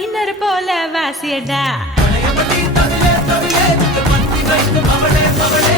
Minor போல வாசியடா. பழைய மல்லி தவிலே தவிலே பத்தி வைக்கும் அவளே அவளே